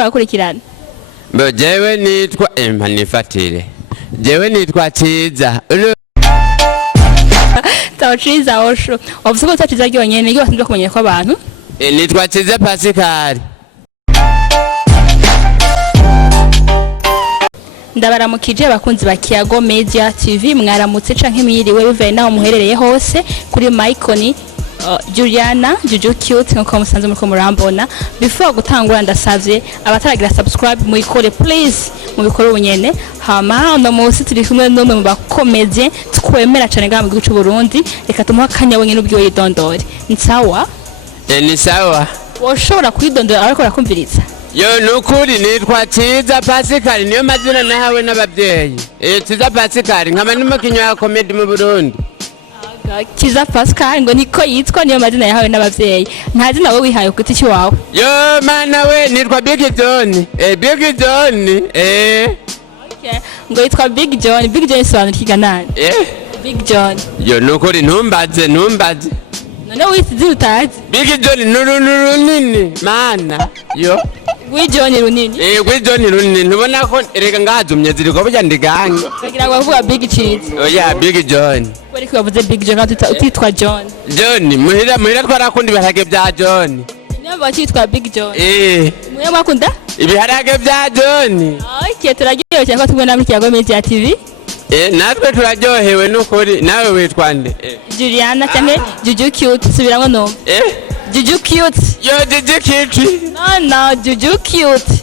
barakurikirana? Jewe nitwa Manifatire. Jewe nitwa Ciza. Tawo Ciza osho. Wavuze ko Ciza ryonyene iyo basinze kumenyera ko abantu. Nitwa Ciza Pascal. Ndabaramukije abakunzi ba Kiyago Media TV, mwaramutse canke mwiriwe bivaye naho muherereye hose kuri Maiconi Juliana Juju Cute nko musanze muri ko murambona. Before gutangura ndasavye abataragira subscribe muyikore please, mubikore ubunyene. Hama no munsi turi kumwe n'umwe mu bakomeze twemera cyane ngaha mu gihugu cy'u Burundi. Reka tumuha kanya wenyine ubwiwe yidondore. Nsawa? Ni sawa. Woshobora kwidondora ariko rakumviriza? Yo nukuri nitwa Ciza Pascal, niyo mazina nahawe n'abavyeyi. Ciza Pascal nkama n'umukinyi wa comedy mu Burundi. Ciza Pascal ngo niko yitwa, niyo mazina yahawe n'abavyeyi. Nta zina wowe wihaye kuti cyo wawe? Yo mana we nitwa Big John. Big John. Okay. Ngo yitwa Big John. Big John sobanura ikiganane? Big John. Yo nukuri ntumbaze. None wisize utazi? Big John nini mana. Yo. John runini? John runini. Ntubona ko erega ngazumye ziriko burya ndigange. Kugira ngo bavuga Big Cheese. Oya Big John. Bari kubavuze Big John utitwa John. John muhira twarakundi biharage bya John. Niyo bakitwa Big John. Muye mwakunda? Ibiharage bya John. Okay, turagiye cyangwa tumwe na Kiyago Media TV. Natwe turaryohewe nukuri. Nawe witwa nde? Juliana cyangwa Juju Cute subiramo no. Juju Cute. Yo Juju Cute. No, Juju Cute.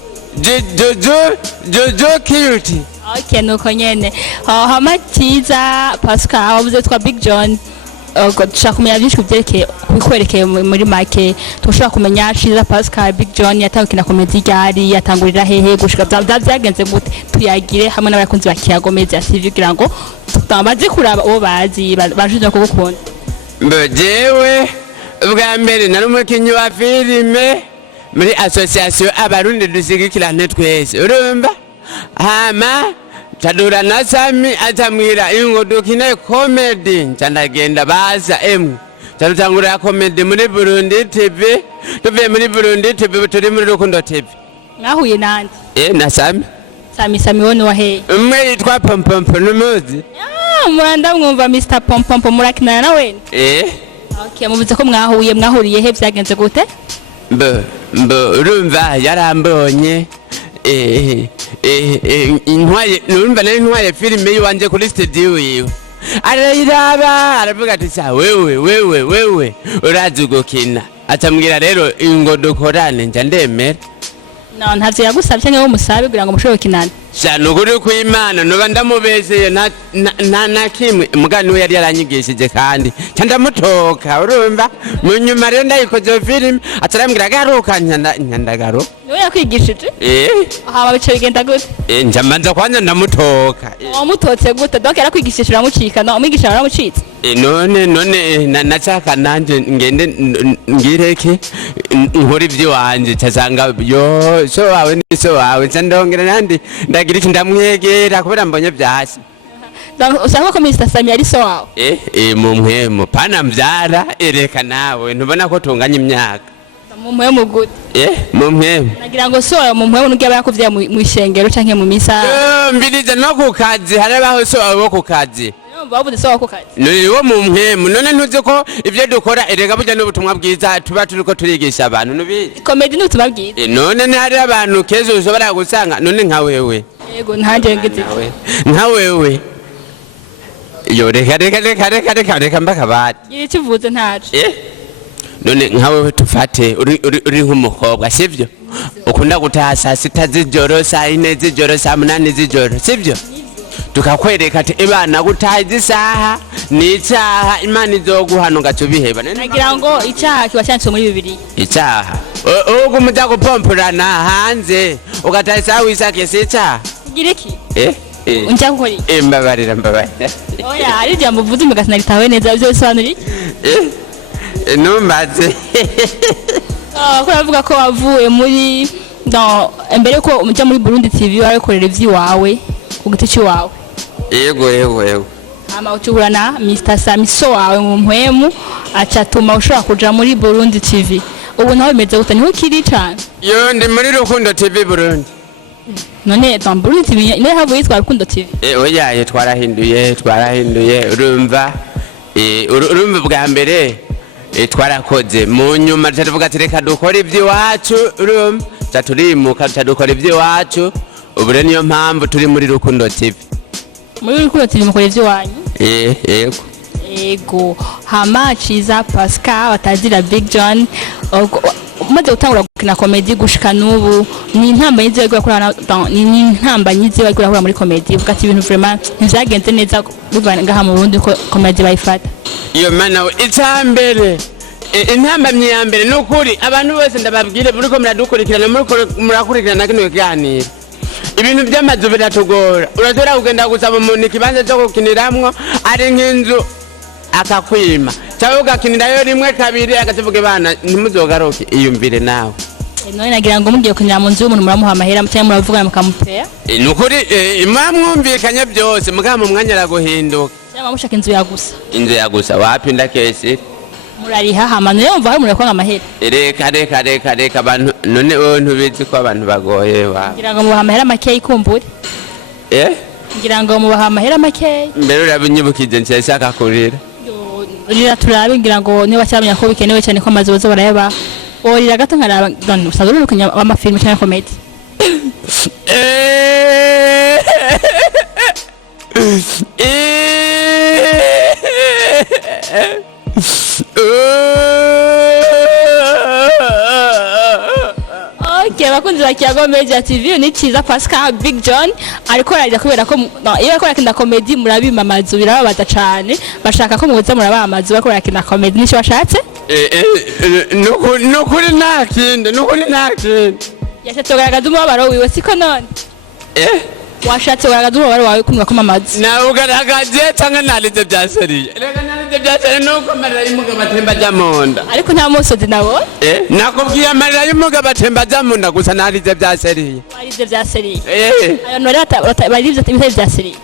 Juju Cute. Okay, nuko nyene. Hama Ciza Pascal wavuze twa Big John. Dushaka kumenya byinshi kubyerekeye kubikwerekeye muri make. Dushaka kumenya Ciza Pascal Big John yatangukina komedi ryari, yatangurira hehe, gushika byagenze gute. Tuyagire hamwe n'abakunzi ba Kiyago Media TV kugira ngo tutamaze kuraba uwo bazi bashije kugukunda. Jewe ubwa mbere nari umukinyi wa filime muri association abarundi dusigikirane twese urumva. Hama tadura na Sami atamwira ingo dukine comedy cyandagenda baza cyarutangura comedy muri Burundi TV. Tuvuye muri Burundi TV turi muri Rukundo TV. Mwahuye nande? Na Sami wone wa he? Umwe yitwa Pompompo numuzi. Muranda mwumva Mr Pompompo murakina na we? Okay, muvuze ko mwahuriye he, byagenze gute? Urumva yarambonye intwaye numva nari ntwaye filime yiwanje kuri studio yiwe. Arayiraba aravuga ati sa wewe urazi gukina. Atambwira rero ingo dukorane nja ndemera. No ntavyo yagusabye ngewe umusabe kugira ngo mushobore kinana. Cyane ukuri kw'Imana noba ndamubezeye na kimwe mugani we yari yaranyigishije kandi cyandamutoka urumva munyuma rero ndayikoze film atarambwira garuka nyandagaro. Niwe yakwigishije? Aha bice bigenda gute? Njamanza kwanya ndamutoka. Wamutotse gute? Donc yarakwigishije uramucika no umwigisha waramucitse? None nacaka nanje ngende ngireke nkora ivyo wanje cyasanga yo so wawe ni so wawe cyandongera nandi ndagira iki ndamwegera kubera mbonye byasi. Donc usanga ko Mr Sami ari so wawe? Mu mpwemo pana mbyara ereka nawe ntubona ko tunganya imyaka. Mu mpwemo gute? Mu mpwemo. Nagira ngo so wawe mu mpwemo nugiye bakuvya mu ishengero canke mu misa. Mbiriza no ku kazi harabaho so wawe wo ku kazi. Bavuze so wako kazi. None wo mu mpwemo none ntuze ko ivyo dukora erega burya n'ubutumwa bwiza tuba turiko turigisha abantu nubizi. Comedy n'ubutumwa bwiza. None ntari abantu kezo ushobora gusanga none nka wewe. Yego ntaje ngeze. Nka wewe. Yo reka mbakabati. Yiki uvuze ntaje. None nka wewe tufate uri nk'umukobwa sivyo? Ukunda gutaha saa 6 z'ijoro, saa 4 z'ijoro, saa 8 z'ijoro sivyo? Tukakwereka ati ibana gutaha izisaha ni icyaha Imana izoguhana ugacubiheba. Nagira ngo icyaha kiba cyanditse muri Bibiliya. Icyaha ugo muja gupompurana hanze ugataha isaha wisake si icyaha. Kugira iki? Unja gukora iki? Mbabarira. Oya ari jambo vuze mugasana ritawe neza byo bisobanura iki? Numbaze. Ko bavuga ko wavuye muri mbere ko umujya muri Burundi TV warakorera ivyiwawe ku giti cy'iwawe. Yego. Ama uturana Mr Sami so wawe mu mpwemu acatuma ushobora kuja muri Burundi TV. Ubu naho bimeze gute niho kiri cyane? yo ndi muri Rukundo TV Burundi. none Burundi TV ne havuye yitwa Rukundo TV Oya twarahinduye urumva urumva bwa mbere twarakoze mu nyuma tutavuga ati reka dukora iby'iwacu urumva taturimuka tutadukora iby'iwacu ubu rero niyo mpamvu turi muri Rukundo TV. muri Rukundo TV mukora iby'iwanyu yego ego hama Ciza Pascal batazira Big John umaze gutangura gukina comedy gushika n'ubu ni intamba nyizi yo gukora ni intamba nyizi yo gukora muri comedy uvuga ati ibintu vraiment ntizagenze neza bivana ngaha mu Burundi ko comedy bayifata iyo mana itambere intamba myambere nukuri abantu bose ndababwire muri ko muradukurikirana murakurikirana kino kiganiro ibintu by'amazu biratugora urazora kugenda gusaba umuntu ikibanza cyo gukiniramwo ari nk'inzu akakwima cyangwa ugakinirayo rimwe kabiri agacivuga bana ntimuzogaruke iyumvire nawe none nagira ngo mugiye kunyira mu nzu y'umuntu muramuha amahera cyangwa muravugana mukamupea nukuri mwamwumvikanye byose mugama mu mwanya araguhinduka cyangwa mushaka inzu yagusa wapi ndakese murariha hamano yumva hari murakwanga amahera reka abantu none wowe ntubizi ko abantu bagoye wa ngira ngo mubaha amahera make ikumbure ngira ngo mubaha amahera make mbere urabinyibukije nshaka kurira rira turabe ngira ngo niba cyamenya ko bikenewe cyane ko amazi bozo barayaba orira gato nkaraba none usanzwe uri kunya amafilm cyangwa comedy Okay, bakunzi ba Kiyago Media TV ni Ciza Pascal Big John ariko arajya kubera ko iyo akora kinda comedy murabima amazu birababaza cyane bashaka ko muza muraba amazu bakora kinda comedy nisho bashatse nukuri nakinde yashatse kugaragaza umubabaro wiwe siko none washatse kugaragaza umubabaro wawe kunwa ko amazu nawe ugaragaje cyangwa narize byaseriye reka narize byaseriye nuko amarira y'umugabo atemba ajya mu nda ariko nta musozi nabo nakubwiye amarira y'umugabo atemba ajya mu nda gusa narize byaseriye warize byaseriye abantu bari barize ibitari byaseriye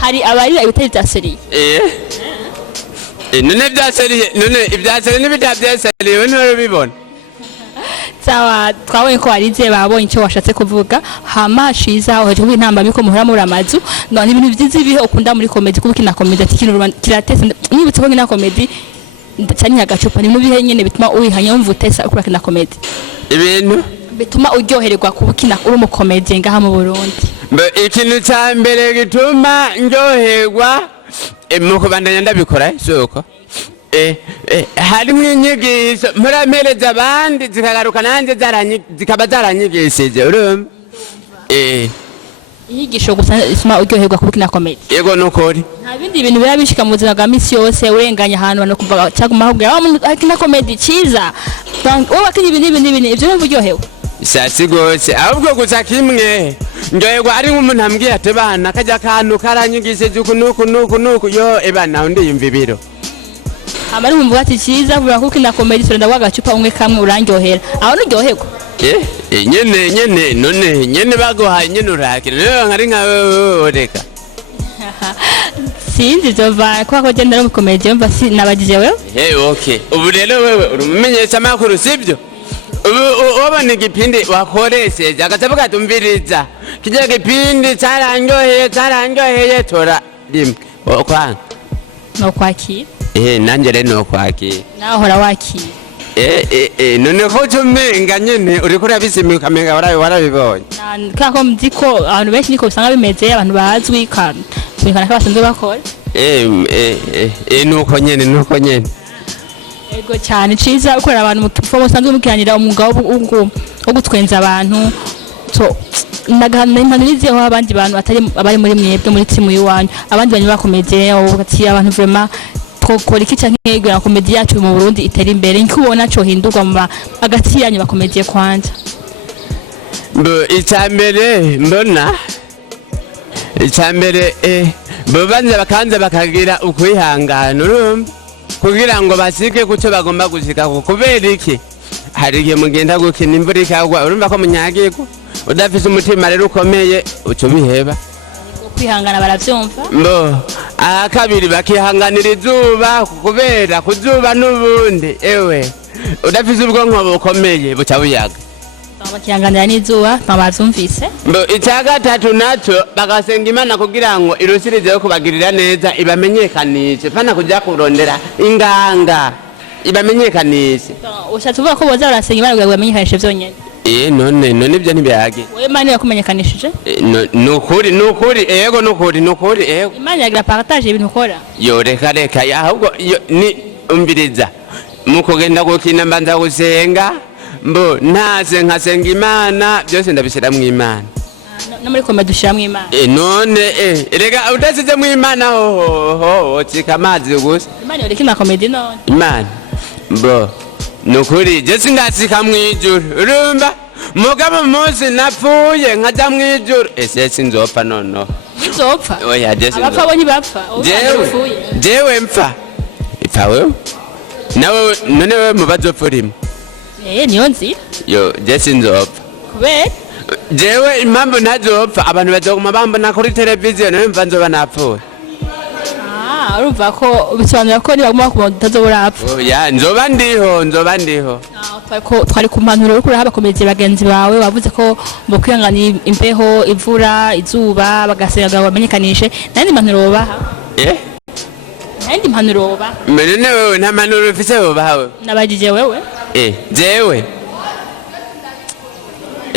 hari abarira ibitari byaseriye none byaseriye none ibyaseriye n'ibitabyaseriye we nturabibona sawa twabonye ko warize babonye icyo washatse kuvuga hama Ciza uheje kwintamba biko muhora muri amazu none ibintu byizi bihe ukunda muri comedy kuko kina comedy ati kintu kiratese nibutse ko kina comedy cyane agacupa ni mu bihe nyene bituma uyihanya umva utesa ukura kina comedy ibintu bituma uryohererwa kuko kina uri mu comedy ngaha mu Burundi ikintu cya mbere gituma ndyoherwa mu kubandanya ndabikora soko harimo inyigisho muramereza abandi zikagaruka nanjye zikaba zaranyigishije urumva inyigisho gusa ituma uryoherwa kuko kina comedy yego nukuri nta bindi bintu biba bishika mu buzima bwa misi yose urenganya ahantu bano kumva cyangwa mahubwo kina comedy Ciza wowe akiri ibintu ibyo numva uryohewe sasi gose ahubwo gusa kimwe ndoyego ari nk'umuntu ambwiye ati bana kajya kantu karanyigishije nuku yo ebana ndiyumva ibiro amari mvuga ati Ciza vuga ko kina comedy sorenda kwa gacupa umwe kamwe urangyohera aho nuryoherwa nyene none nyene bagohaye nyene urakira rero nkari nka wewe reka sinzi zova kwa ko genda mu comedy mva si nabagije wewe okay ubu rero wewe urumenyesha makuru sibyo ubona igipindi wakoresheje agatavuga atumviriza kijya gipindi cyarangyoheye tora rimwe kwanga no kwakira nanjye rero no kwakira naho hora wakira none ko tumenga nyene uri kuri abisimika menga warabibonye kako mziko abantu benshi niko usanga bimeze abantu bazwi kandi bikana kabasanzwe bakora nuko nyene ego cyane Ciza ukorera abantu mu tufo musanzwe mukiranira umwuga wo gutwenza abantu so ndagahana impanurize aho abandi bantu abari muri mwebwe muri timu y'wanyu abandi banyu bakomeze ati abantu vraiment twokora iki canke yegura comedy yacu mu Burundi itera imbere nkubona cyo hindurwa mu agati yanyu bakomediye kwanja icambere mbona icambere bobanza bakanza bakagira ukwihangana urumva kugira ngo basike kuco bagomba gushika kubera iki hari igihe mugenda gukina imvura ikagwa urumva ko munyagirwa udafise umutima rero ukomeye uco biheba kwihangana baravyumva kabiri bakihanganira izuba kubera kuzuba n'ubundi ewe udafise ubwonko bukomeye buca buyaga bakiranganira n'izuba bavyumvise. Mbo icya gatatu naco bagasenga Imana kugira ngo irusirizeho kubagirira neza ibamenyekanishe pana kujya kurondera inganga ibamenyekanishe. Ushatse uvuga ko boza barasenga Imana kugira ngo bamenyekanishe vyonyene. None ibyo ntibihage. Wewe Imana yakumenyekanishije? Nukuri ego nukuri ego. Imana yagira partage ibintu ukora. Yo reka ahubwo ni umbiriza mukugenda gukina mbanza gusenga mbo ntaze nkasenga Imana byose ndabishyira mu Imana. No muri komedi ushira mu Imana. None rega utasize mu Imana ho tsika amazi gusa. Imana yoreka na komedi none. Imana bro nukuri je sindasika mwijuru urumva mugabo munsi napfuye nkaja mwijuru ese sinzopfa nono. Nizopfa? Oya je sinzopfa. Abapfa bonyi bapfa. Jewe mpfa. Ipfa wewe? Nawe none wewe mubazopfa urimo? Niyo nzi. Yo je sinzopfa. Kubera? Jewe impamvu ntazopfa abantu bazoguma bambona kuri televiziyo nawe mva nzoba napfuye. Urumva ko bisobanura ko nibaguma ku mutazobura apfa. Oya nzoba ndiho. Twari ku mpanuro uri kuraba bakomeze bagenzi bawe wavuze ko mbo kwihangana imbeho ivura izuba bagasenga bamenyekanishe nandi mpanuro baha. Nandi mpanuro baha. Menene wewe nta mpanuro ufise bahawe. Nabajije wewe? Jewe.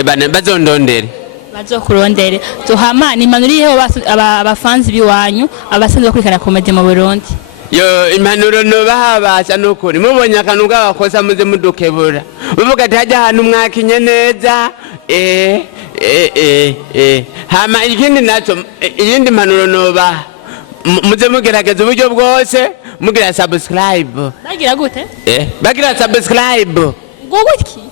Bana bazondondere. Bazokurondere. Tuhama ni mpanuro yeho abafanzi biwanyu abasanzwe kurikana komedi mu Burundi. Yo impanuro no bahabasha nukuri mubonye akantu gabakosa muze mudukebura uvuga ati hajya ahantu mwakinye neza hama ikindi naco iyindi mpanuro no ba muze mugerageza uburyo bwose mugira subscribe. Bagira gute? Bagira subscribe. Gogutki?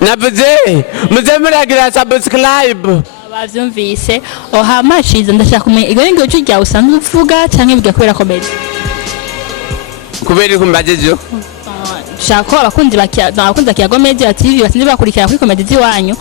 Navuze muze muragira subscribe. Bavyumvise hama shize ndashaka kumenya igenge cyo rya usanzwe uvuga canke bigakubera komedi. Kubera kumbajejo Shako abakunzi bakiyago media TV basinze bakurikira kuri komedi ziwanyu